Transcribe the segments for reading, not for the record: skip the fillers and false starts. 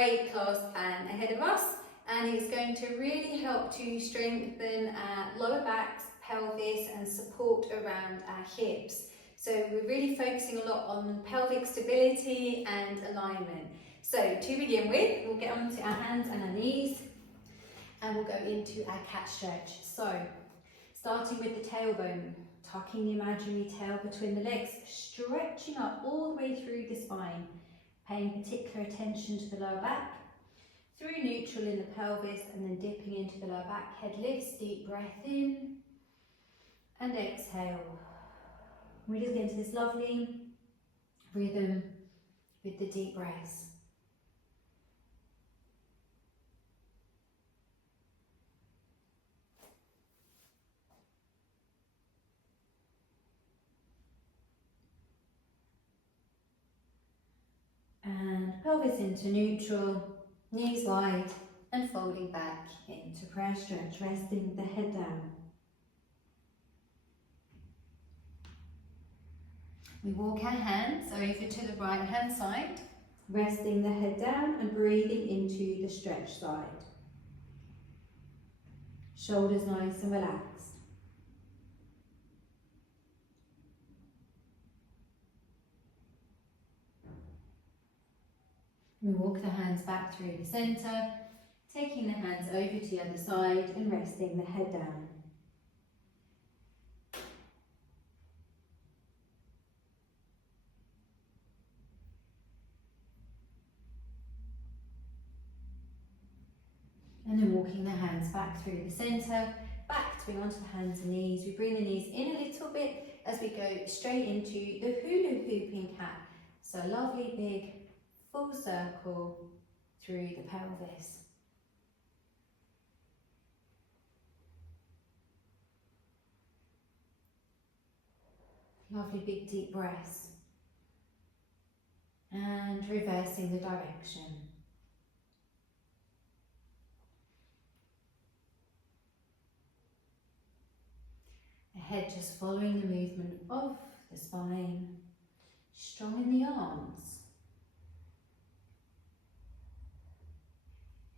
great class plan ahead of us, and it's going to really help to strengthen our lower backs, pelvis, and support around our hips. So we're really focusing a lot on pelvic stability and alignment. So to begin with, we'll get onto our hands and our knees, and we'll go into our cat stretch. So starting with the tailbone, tucking the imaginary tail between the legs, stretching up all the way through the spine, paying particular attention to the lower back, through neutral in the pelvis, and then dipping into the lower back. Head lifts, deep breath in, and exhale. We just get into this lovely rhythm with the deep breaths. And pelvis into neutral, knees wide, and folding back into prayer stretch, resting the head down. We walk our hands over to the right hand side, resting the head down and breathing into the stretch side. Shoulders nice and relaxed. We walk the hands back through the centre, taking the hands over to the other side and resting the head down. And then walking the hands back through the centre, back to onto the hands and knees. We bring the knees in a little bit as we go straight into the hula hooping cat. So lovely big full circle through the pelvis. Lovely big deep breaths. And reversing the direction. The head just following the movement of the spine. Strong in the arms.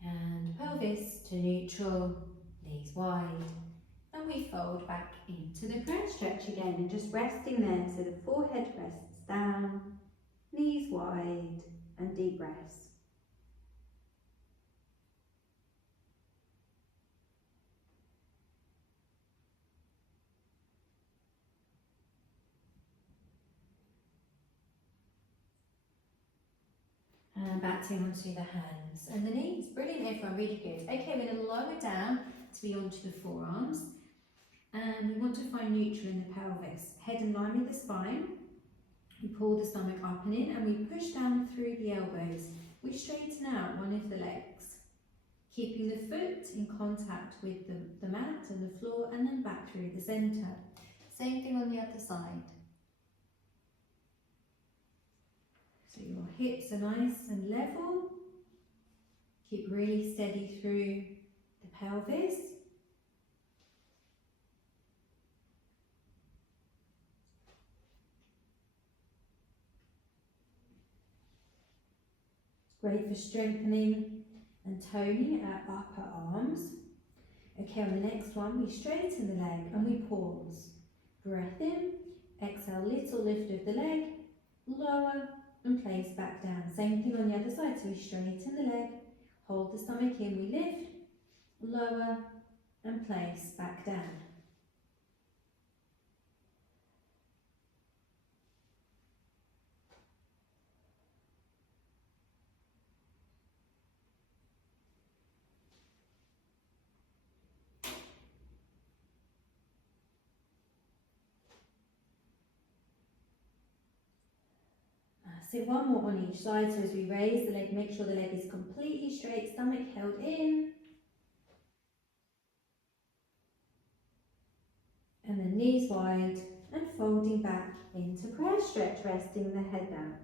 And pelvis to neutral, knees wide, and we fold back into the prayer stretch again, and just resting there so the forehead rests down, knees wide, and deep breaths. And batting onto the hands and the knees. Brilliant, everyone, really good. Okay, we're going to lower down to be onto the forearms. And we want to find neutral in the pelvis. Head in line with the spine. We pull the stomach up and in, and we push down through the elbows. We straighten out one of the legs, keeping the foot in contact with the mat and the floor, and then back through the centre. Same thing on the other side. So your hips are nice and level. Keep really steady through the pelvis. Great for strengthening and toning our upper arms. Okay, on the next one, we straighten the leg and we pause. Breath in, exhale, little lift of the leg, lower, and place back down. Same thing on the other side, so we straighten the leg, hold the stomach in, we lift, lower, and place back down. So one more on each side. So as we raise the leg, make sure the leg is completely straight, stomach held in. And then knees wide and folding back into prayer stretch, resting the head down.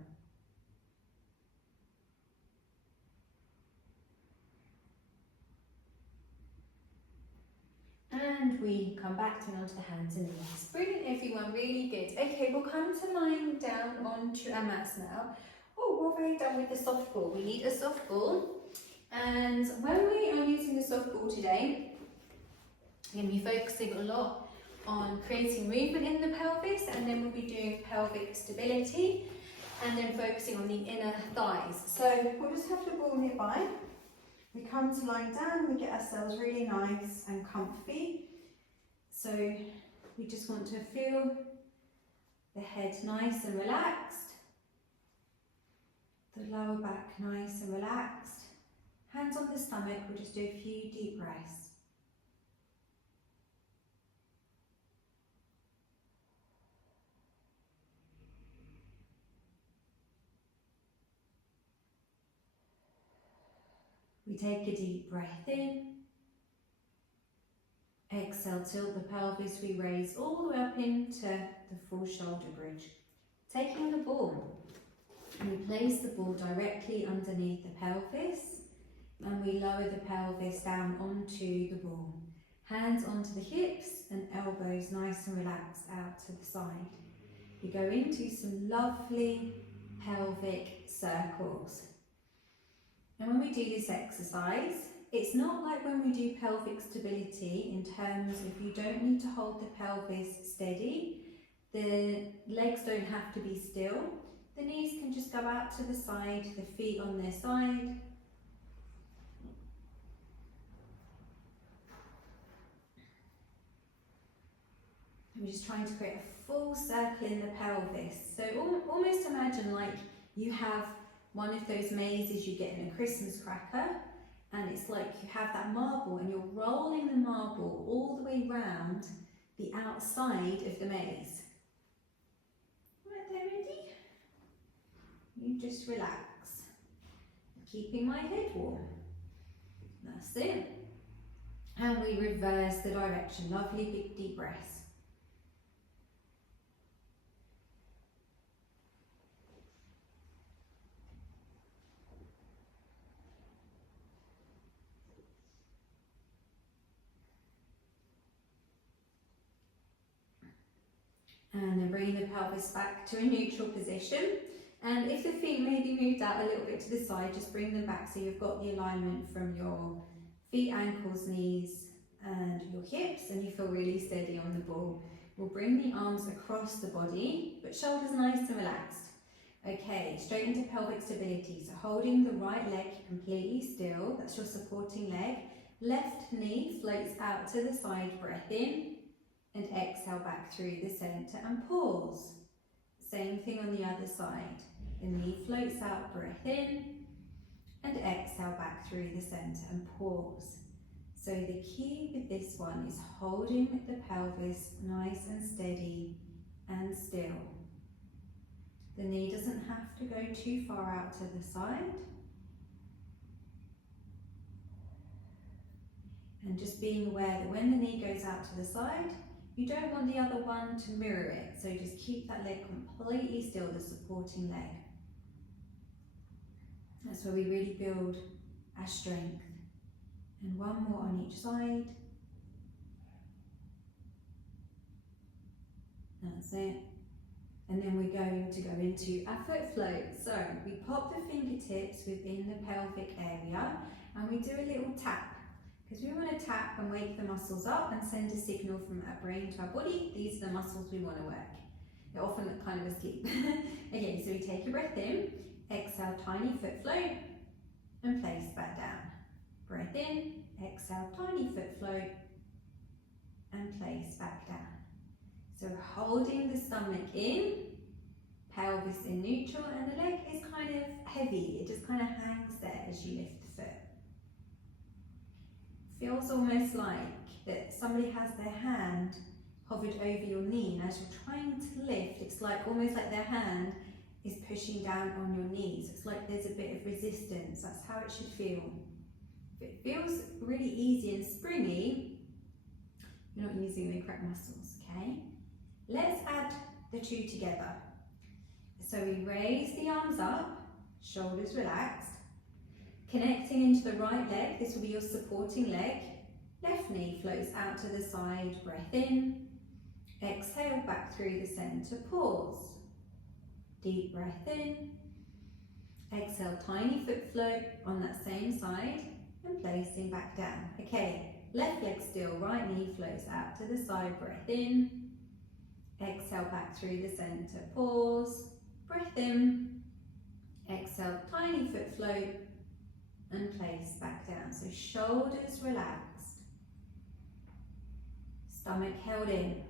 And we come back to onto the hands and knees. Brilliant, everyone, really good. Okay, we'll come to lying down onto our mats now. Oh, already done with the soft ball. We need a soft ball. And when we are using the soft ball today, we're going to be focusing a lot on creating movement in the pelvis, and then we'll be doing pelvic stability, and then focusing on the inner thighs. So we'll just have the ball nearby. We come to lying down, we get ourselves really nice and comfy. So we just want to feel the head nice and relaxed, the lower back nice and relaxed. Hands on the stomach, we'll just do a few deep breaths. We take a deep breath in. Exhale, tilt the pelvis, we raise all the way up into the full shoulder bridge. Taking the ball, we place the ball directly underneath the pelvis, and we lower the pelvis down onto the ball. Hands onto the hips and elbows nice and relaxed out to the side. We go into some lovely pelvic circles. And when we do this exercise, it's not like when we do pelvic stability in terms of you don't need to hold the pelvis steady. The legs don't have to be still. The knees can just go out to the side, the feet on their side. And we're just trying to create a full circle in the pelvis. So almost imagine like you have one of those mazes you get in a Christmas cracker, and it's like you have that marble and you're rolling the marble all the way round the outside of the maze. Right there, ready? You just relax, keeping my head warm. That's it. And we reverse the direction. Lovely big deep breaths. And then bringing the pelvis back to a neutral position. And if the feet may be moved out a little bit to the side, just bring them back so you've got the alignment from your feet, ankles, knees and your hips, and you feel really steady on the ball. We'll bring the arms across the body, but shoulders nice and relaxed. Okay, straight into pelvic stability. So holding the right leg completely still, that's your supporting leg. Left knee floats out to the side, breath in. And exhale back through the centre and pause. Same thing on the other side. The knee floats out, breath in, and exhale back through the centre and pause. So the key with this one is holding the pelvis nice and steady and still. The knee doesn't have to go too far out to the side. And just being aware that when the knee goes out to the side, you don't want the other one to mirror it, so just keep that leg completely still, the supporting leg. That's where we really build our strength. And one more on each side. That's it. And then we're going to go into our foot float. So we pop the fingertips within the pelvic area and we do a little tap. Because we want to tap and wake the muscles up and send a signal from our brain to our body. These are the muscles we want to work. They often look kind of asleep. Okay, so we take a breath in, exhale, tiny foot float, and place back down. Breath in, exhale, tiny foot float, and place back down. So we're holding the stomach in, pelvis in neutral, and the leg is kind of heavy. It just kind of hangs there as you lift the foot. Feels almost like that somebody has their hand hovered over your knee, and as you're trying to lift, it's like almost like their hand is pushing down on your knees. It's like there's a bit of resistance. That's how it should feel. If it feels really easy and springy, you're not using the correct muscles, okay? Let's add the two together. So we raise the arms up, shoulders relaxed, connecting into the right leg. This will be your supporting leg. Left knee floats out to the side, breath in, exhale back through the centre, pause. Deep breath in, Exhale, tiny foot float on that same side and placing back down. Okay, left leg still, right knee floats out to the side, breath in. Exhale back through the centre, pause, breath in. Exhale, tiny foot float and place back down. So shoulders relaxed, stomach held in.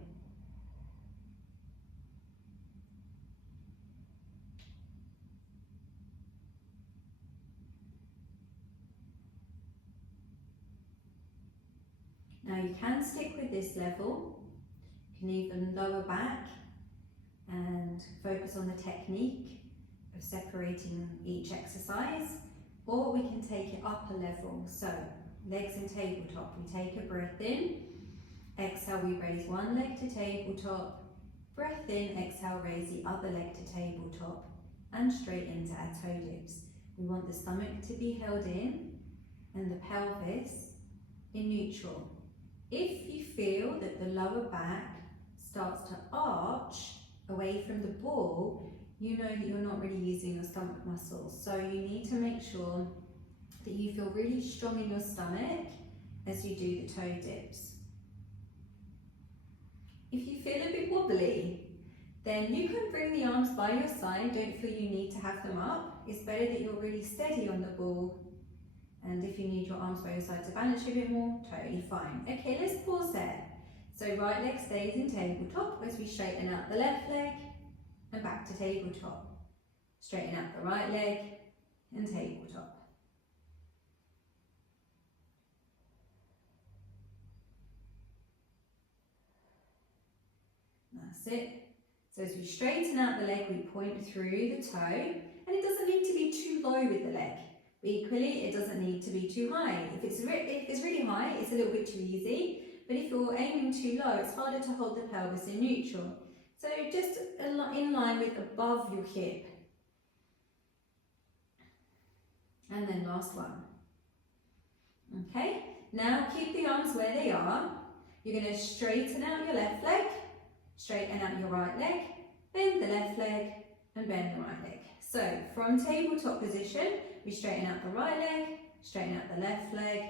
Now you can stick with this level. You can even lower back and focus on the technique of separating each exercise, or we can take it up a level. So legs in tabletop, we take a breath in, exhale, we raise one leg to tabletop, breath in, exhale, raise the other leg to tabletop and straight into our toe dips. We want the stomach to be held in and the pelvis in neutral. If you feel that the lower back starts to arch away from the ball, you know that you're not really using your stomach muscles. So you need to make sure that you feel really strong in your stomach as you do the toe dips. If you feel a bit wobbly, then you can bring the arms by your side. Don't feel you need to have them up. It's better that you're really steady on the ball. And if you need your arms by your side to balance you a bit more, totally fine. Okay, let's pause there. So right leg stays in tabletop as we straighten out the left leg and back to tabletop. Straighten out the right leg and tabletop. That's it. So as we straighten out the leg, we point through the toe, and it doesn't need to be too low with the leg. But equally, it doesn't need to be too high. If it's really high, it's a little bit too easy. But if you're aiming too low, it's harder to hold the pelvis in neutral. So just in line with above your hip. And then last one. Okay, now keep the arms where they are. You're going to straighten out your left leg, straighten out your right leg, bend the left leg and bend the right leg. So from tabletop position, we straighten out the right leg, straighten out the left leg,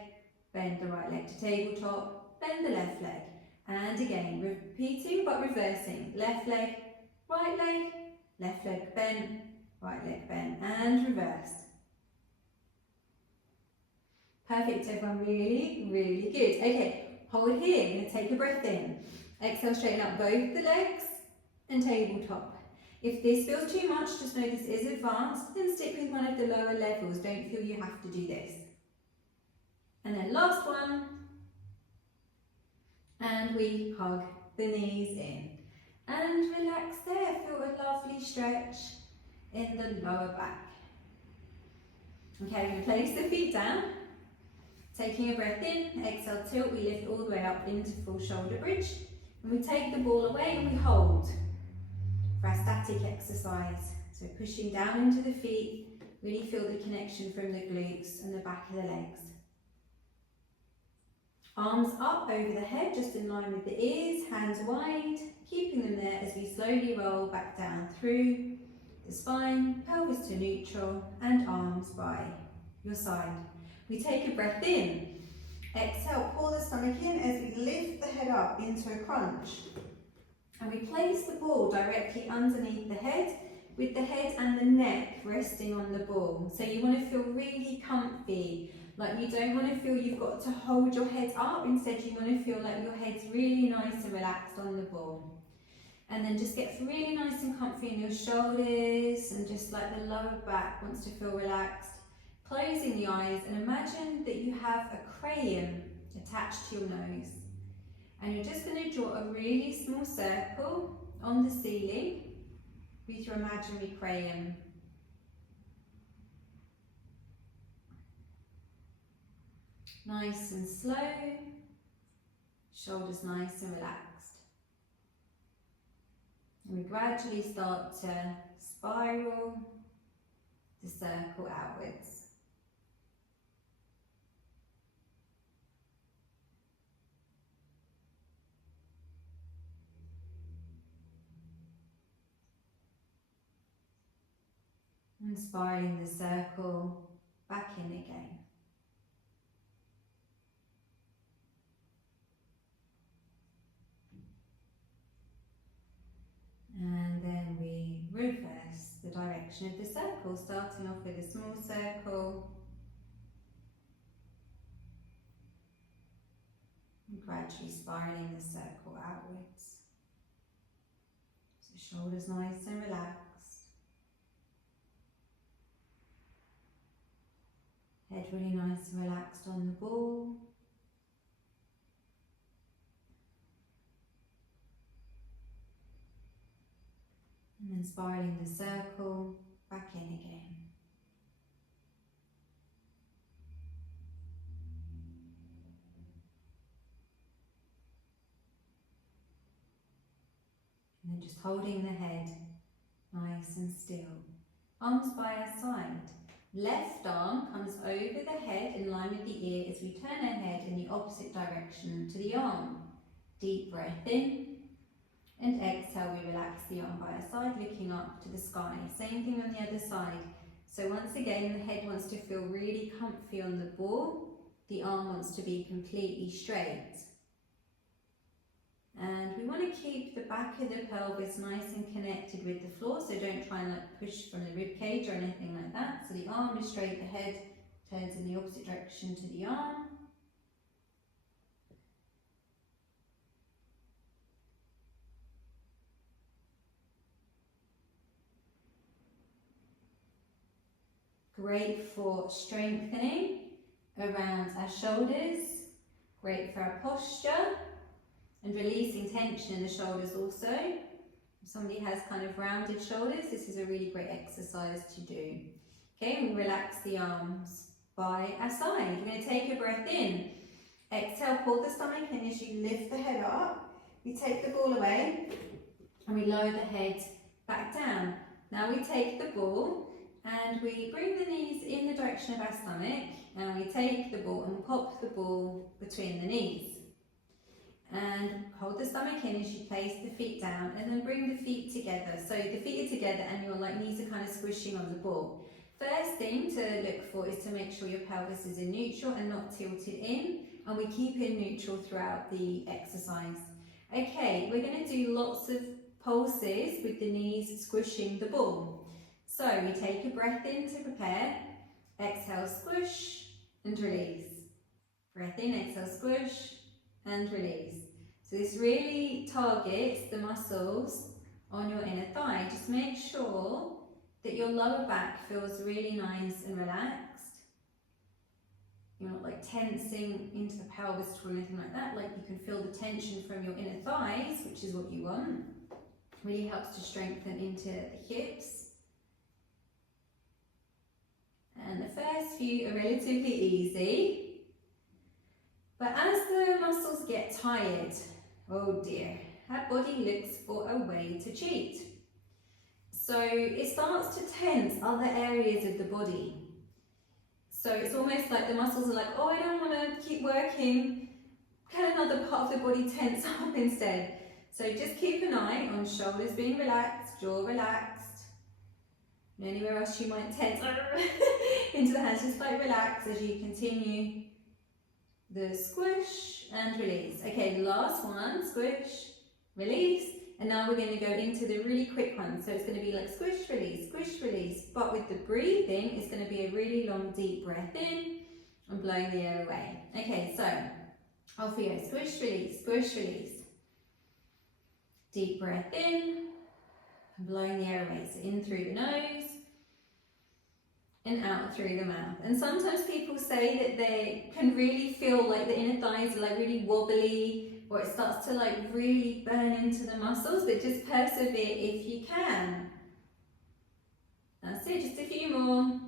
bend the right leg to tabletop, bend the left leg. And again, repeating but reversing. Left leg bent, right leg bent, and reversed. Perfect, everyone, really, really good. Okay, hold here, we're going to take a breath in. Exhale, straighten out both the legs and tabletop. If this feels too much, just know this is advanced, then stick with one of the lower levels. Don't feel you have to do this. And then last one. And we hug the knees in. And relax there. Feel a lovely stretch in the lower back. Okay, we're going to place the feet down. Taking a breath in, exhale, tilt, we lift all the way up into full shoulder bridge. And we take the ball away and we hold for our static exercise. So pushing down into the feet, really feel the connection from the glutes and the back of the legs. Arms up over the head, just in line with the ears, hands wide, keeping them there as we slowly roll back down through the spine, pelvis to neutral, and arms by your side. We take a breath in. Exhale, pull the stomach in as we lift the head up into a crunch. And we place the ball directly underneath the head, with the head and the neck resting on the ball. So you want to feel really comfy. Like you don't want to feel you've got to hold your head up. Instead, you want to feel like your head's really nice and relaxed on the ball. And then just get really nice and comfy in your shoulders, and just like the lower back wants to feel relaxed. Closing the eyes and imagine that you have a crayon attached to your nose. And you're just going to draw a really small circle on the ceiling with your imaginary crayon. Nice and slow, shoulders nice and relaxed. And we gradually start to spiral the circle outwards. And spiraling the circle back in again. And then we reverse the direction of the circle, starting off with a small circle and gradually spiraling the circle outwards. So shoulders nice and relaxed. Head really nice and relaxed on the ball. And then spiraling the circle back in again. And then just holding the head nice and still. Arms by our side. Left arm comes over the head in line with the ear as we turn our head in the opposite direction to the arm. Deep breath in. And exhale, we relax the arm by our side, looking up to the sky. Same thing on the other side. So once again, the head wants to feel really comfy on the ball. The arm wants to be completely straight. And we want to keep the back of the pelvis nice and connected with the floor, so don't try and push from the rib cage or anything like that. So the arm is straight, the head turns in the opposite direction to the arm. Great for strengthening around our shoulders, great for our posture and releasing tension in the shoulders also. If somebody has kind of rounded shoulders, this is a really great exercise to do. Okay, we relax the arms by our side. We're going to take a breath in. Exhale, pull the stomach in as you lift the head up. We take the ball away and we lower the head back down. Now we take the ball and we bring the knees in the direction of our stomach, and we take the ball and pop the ball between the knees. And hold the stomach in as you place the feet down, and then bring the feet together. So the feet are together and your knees are kind of squishing on the ball. First thing to look for is to make sure your pelvis is in neutral and not tilted in, and we keep it neutral throughout the exercise. Okay, we're going to do lots of pulses with the knees squishing the ball. So we take a breath in to prepare, exhale, squish and release. Breath in, exhale, squish and release. So this really targets the muscles on your inner thigh. Just make sure that your lower back feels really nice and relaxed. You're not tensing into the pelvis or anything like that. You can feel the tension from your inner thighs, which is what you want. Really helps to strengthen into the hips. And the first few are relatively easy, but as the muscles get tired, oh dear, our body looks for a way to cheat. So it starts to tense other areas of the body. So it's almost like the muscles are like, oh, I don't want to keep working, can another part of the body tense up instead? So just keep an eye on shoulders being relaxed, jaw relaxed. And anywhere else you might tense into the hands, just relax as you continue the squish and release. Okay, last one, squish, release, and now we're going to go into the really quick one. So it's going to be squish, release, but with the breathing, it's going to be a really long, deep breath in and blowing the air away. Okay, so off we go, squish, release. Deep breath in and blowing the air away. So in through the nose and out through the mouth. And sometimes people say that they can really feel the inner thighs are really wobbly, or it starts to really burn into the muscles, but just persevere if you can. That's it, just a few more.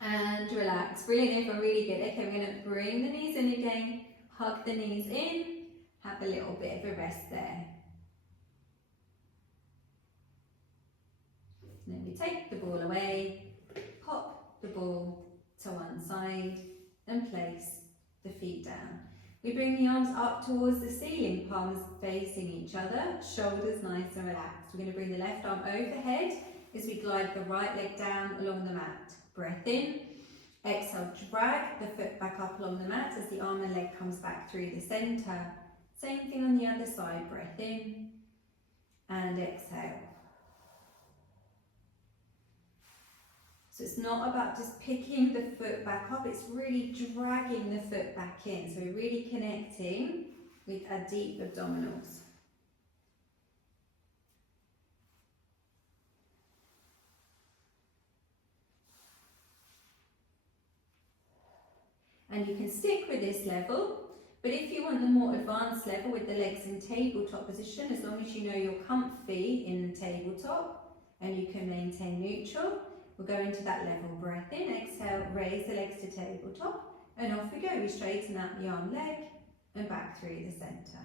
And relax. Brilliant, everyone, really good. Okay, we're going to bring the knees in again, hug the knees in, have a little bit of a rest there. And then we take the ball away, pop the ball to one side and place the feet down. We bring the arms up towards the ceiling, palms facing each other, shoulders nice and relaxed. We're going to bring the left arm overhead as we glide the right leg down along the mat. Breath in. Exhale, drag the foot back up along the mat as the arm and leg comes back through the centre. Same thing on the other side. Breath in and exhale. So it's not about just picking the foot back up, it's really dragging the foot back in. So we're really connecting with our deep abdominals. And you can stick with this level, but if you want the more advanced level with the legs in tabletop position, as long as you know you're comfy in tabletop and you can maintain neutral, we'll go into that level. Breath in, exhale, raise the legs to tabletop, and off we go. We straighten out the arm, leg, and back through the centre.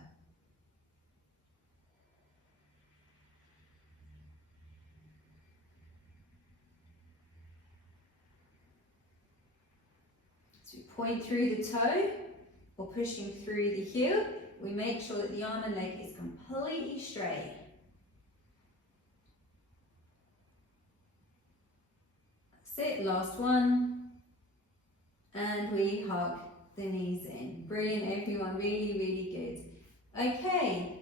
So we point through the toe, or pushing through the heel. We make sure that the arm and leg is completely straight. It, last one, and we hug the knees in. Brilliant everyone, really good. Okay,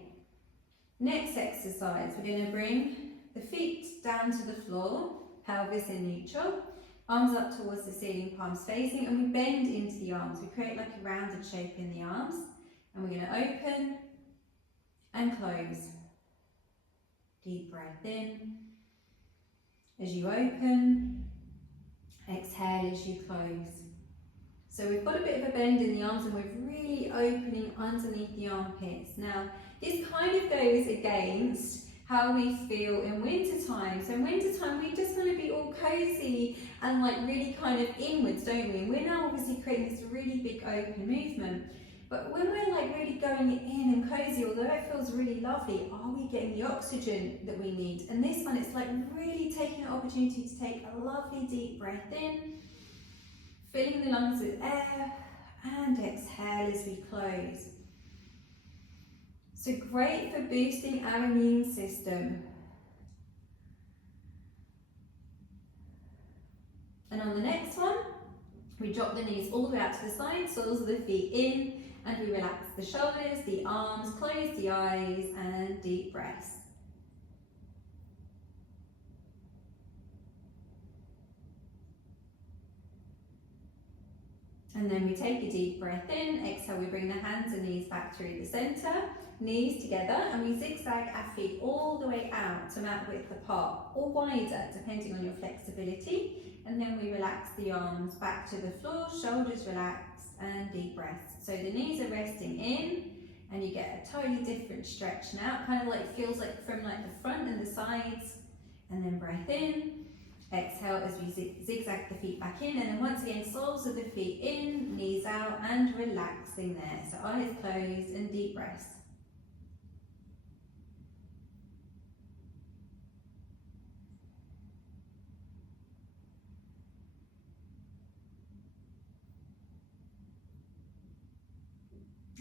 next exercise, we're going to bring the feet down to the floor, pelvis in neutral, arms up towards the ceiling, palms facing, and we bend into the arms. We create like a rounded shape in the arms, and we're going to open and close. Deep breath in. As you open, exhale as you close. So we've got a bit of a bend in the arms and we're really opening underneath the armpits. Now, this kind of goes against how we feel in winter time. So in winter time, we just want to be all cozy and like really kind of inwards, don't we? And we're now obviously creating this really big open movement. But when we're like really going in and cozy, although it feels really lovely, are we getting the oxygen that we need? And this one, it's like really taking the opportunity to take a lovely deep breath in, filling the lungs with air, and exhale as we close. So great for boosting our immune system. And on the next one, we drop the knees all the way out to the side, soles of the feet in, and we relax the shoulders, the arms, close the eyes, and deep breaths. And then we take a deep breath in, exhale, we bring the hands and knees back through the centre, knees together, and we zigzag our feet all the way out to mat width apart, or wider, depending on your flexibility. And then we relax the arms back to the floor, shoulders relaxed, and deep breaths. So the knees are resting in, and you get a totally different stretch now. It kind of like feels like from like the front and the sides, and then breath in. Exhale as we zigzag the feet back in, and then once again, soles of the feet in, knees out, and relaxing there. So eyes closed and deep breaths.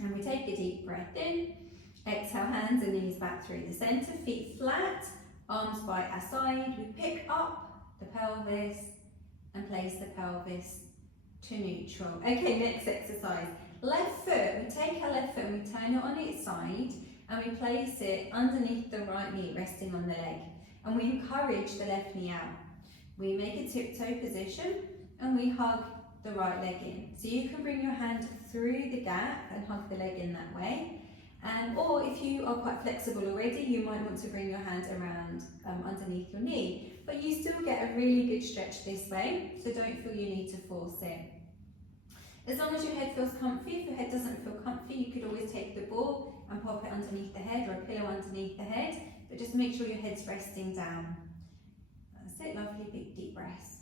And we take a deep breath in, exhale, hands and knees back through the centre, feet flat, arms by our side. We pick up the pelvis and place the pelvis to neutral. Okay, next exercise. Left foot, we take our left foot and we turn it on its side and we place it underneath the right knee, resting on the leg. And we encourage the left knee out. We make a tiptoe position and we hug the right leg in. So you can bring your hand through the gap and hug the leg in that way. Or if you are quite flexible already, you might want to bring your hand around underneath your knee. But you still get a really good stretch this way, so don't feel you need to force it. As long as your head feels comfy, if your head doesn't feel comfy, you could always take the ball and pop it underneath the head or a pillow underneath the head, but just make sure your head's resting down. That's it, lovely big deep breaths.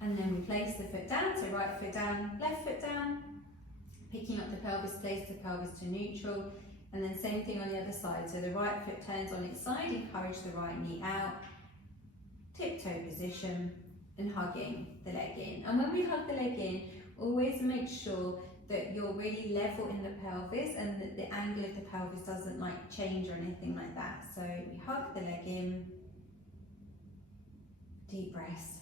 And then we place the foot down, so right foot down, left foot down, picking up the pelvis, place the pelvis to neutral, and then same thing on the other side. So the right foot turns on its side, encourage the right knee out, tiptoe position, and hugging the leg in. And when we hug the leg in, always make sure that you're really level in the pelvis and that the angle of the pelvis doesn't like change or anything like that. So we hug the leg in, deep breaths.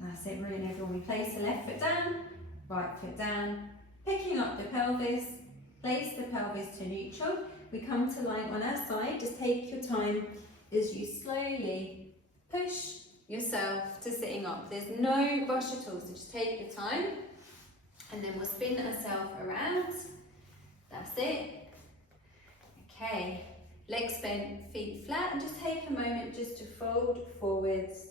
That's it, brilliant everyone. We place the left foot down, right foot down, picking up the pelvis, place the pelvis to neutral. We come to line on our side. Just take your time as you slowly push yourself to sitting up. There's no rush at all, so just take your time. And then we'll spin ourselves around. That's it. Okay, legs bent, feet flat, and just take a moment just to fold forwards.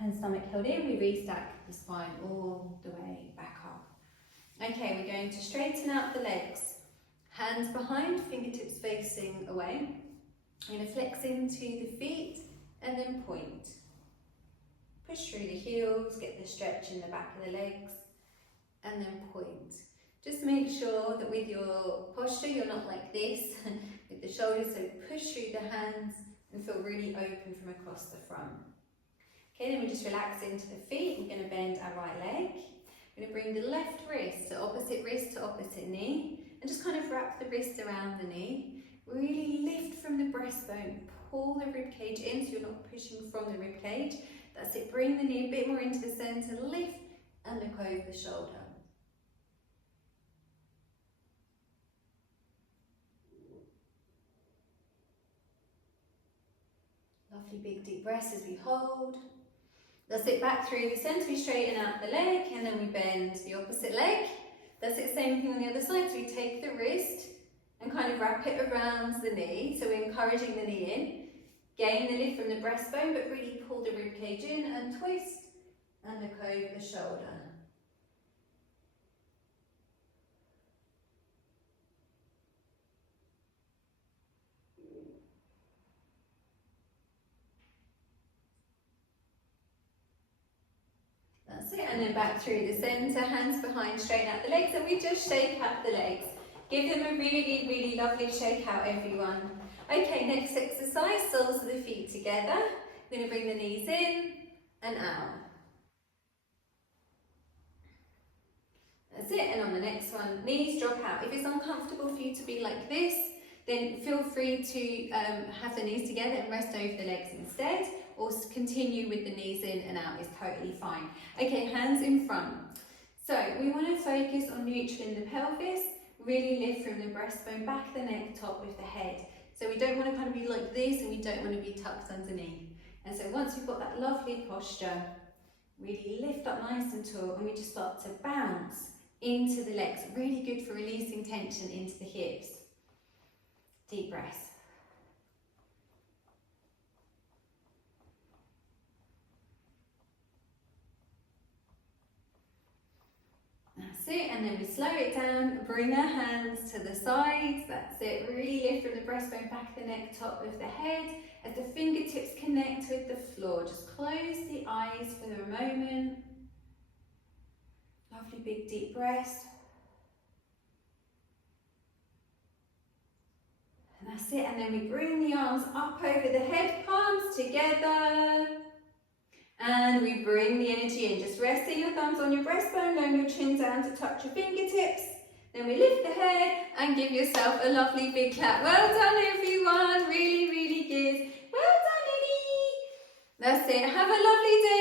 And stomach held in, we restack the spine all the way back up. Okay, we're going to straighten out the legs. Hands behind, fingertips facing away. I'm going to flex into the feet and then point. Push through the heels, get the stretch in the back of the legs, and then point. Just make sure that with your posture, you're not like this with the shoulders, so push through the hands and feel really open from across the front. Okay, then we just relax into the feet. We're going to bend our right leg. We're going to bring the left wrist to opposite knee, and just kind of wrap the wrist around the knee. Really lift from the breastbone, pull the rib cage in so you're not pushing from the rib cage. That's it, bring the knee a bit more into the centre, lift and look over the shoulder. Lovely big deep breaths as we hold. That's it, back through the centre, we straighten out the leg and then we bend the opposite leg. That's it, same thing on the other side. So we take the wrist and kind of wrap it around the knee. So we're encouraging the knee in. Gain the lift from the breastbone, but really pull the rib cage in and twist and look over the shoulder. That's it, and then back through the centre, hands behind, straighten out the legs, and we just shake out the legs. Give them a really, really lovely shake out, everyone. Okay, next exercise, soles of the feet together. We're going to bring the knees in and out. That's it, and on the next one, knees drop out. If it's uncomfortable for you to be like this, then feel free to have the knees together and rest over the legs instead, or continue with the knees in and out is totally fine. Okay, hands in front. So we want to focus on neutral in the pelvis, really lift from the breastbone, back of the neck, top of the head. So we don't want to kind of be like this and we don't want to be tucked underneath. And so once we've got that lovely posture, really lift up nice and tall and we just start to bounce into the legs. Really good for releasing tension into the hips. Deep breaths. That's it, and then we slow it down, bring our hands to the sides, that's it, really lift from the breastbone, back of the neck, top of the head, as the fingertips connect with the floor. Just close the eyes for a moment. Lovely big deep breath. And that's it, and then we bring the arms up over the head, palms together. And we bring the energy in, just resting your thumbs on your breastbone, lowering your chin down to touch your fingertips. Then we lift the head and give yourself a lovely big clap. Well done everyone, really, really good. Well done Eddie. That's it, have a lovely day.